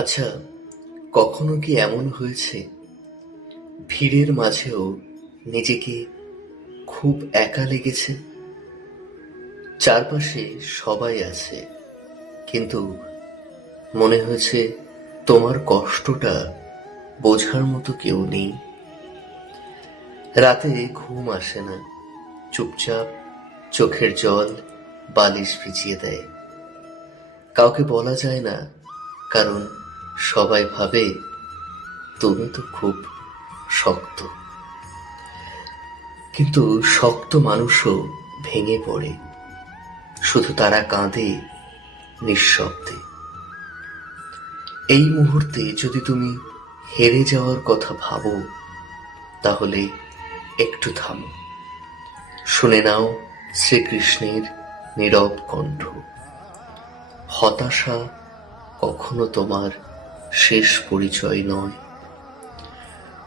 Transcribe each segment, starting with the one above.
আচ্ছা, কখনো কি এমন হয়েছে ভিড়ের মাঝেও নিজেকে খুব একা লেগেছে? চারপাশে সবাই আছে, কিন্তু মনে হয়েছে তোমার কষ্টটা বোঝার মতো কেউ নেই। রাতে ঘুম আসে না, চুপচাপ চোখের জল বালিশ ভিজিয়ে দেয়। কাউকে বলা যায় না, কারণ সবাই ভাবে তুমি তো খুব শক্ত। কিন্তু শক্ত মানুষও ভেঙে পড়ে, শুধু তারা কাঁদে নিঃশব্দে। এই মুহূর্তে যদি তুমি হেরে যাওয়ার কথা ভাবো, তাহলে একটু থামো, শুনে নাও শ্রীকৃষ্ণের নীরব কণ্ঠ। হতাশা কখনো তোমার শেষ পরিচয় নয়।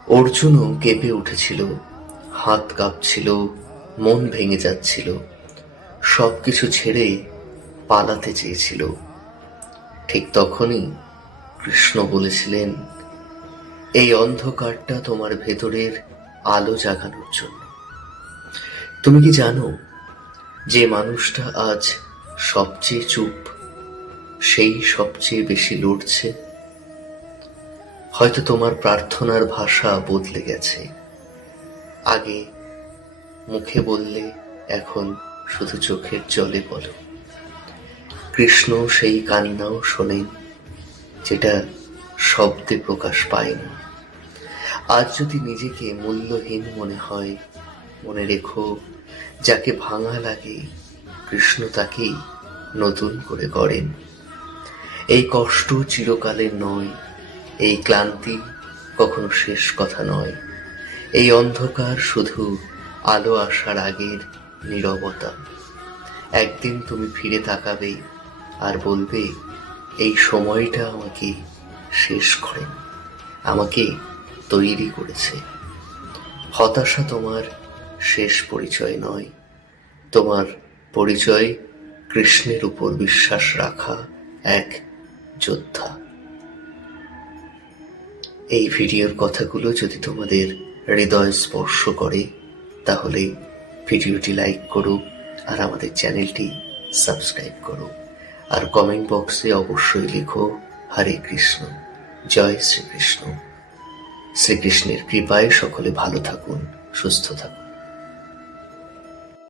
অর্জুনও কেঁপে উঠেছিল, হাত কাঁপছিল, মন ভেঙে যাচ্ছিল, সবকিছু ছেড়ে পালাতে চেয়েছিল। ঠিক তখনই কৃষ্ণ বলেছিলেন, এই অন্ধকারটা তোমার ভেতরের আলো জাগানোর জন্য। তুমি কি জানো, যে মানুষটা আজ সবচেয়ে চুপ, সেই সবচেয়ে বেশি লড়ছে? হয়তো তোমার প্রার্থনার ভাষা বদলে গেছে। আগে মুখে বললে, এখন শুধু চোখের জলে বলো। কৃষ্ণ সেই কান্নাও শোনেন, যেটা শব্দে প্রকাশ পায় না। আজ যদি নিজেকে মূল্যহীন মনে হয়, মনে রেখো, যাকে ভাঙা লাগে কৃষ্ণ তাকেই নতুন করে গড়েন। এই কষ্ট চিরকালের নয়, এই ক্লান্তি কখনো শেষ কথা নয়, এই অন্ধকার শুধু আলো আসার আগের নীরবতা। একদিন তুমি ফিরে তাকাবে আর বলবে, এই সময়টা আমাকে শেষ করেন, আমাকে তৈরি করেছে। হতাশা তোমার শেষ পরিচয় নয়, তোমার পরিচয় কৃষ্ণের উপর বিশ্বাস রাখা এক যোদ্ধা। এই ভিডিওর কথাগুলো যদি তোমাদের হৃদয় স্পর্শ করে, তাহলে ভিডিওটি লাইক করো আর আমাদের চ্যানেলটি সাবস্ক্রাইব করো। আর কমেন্ট বক্সে অবশ্যই লিখো, হরে কৃষ্ণ, জয় শ্রীকৃষ্ণ। শ্রীকৃষ্ণের কৃপায় সকলে ভালো থাকুন, সুস্থ থাকুন।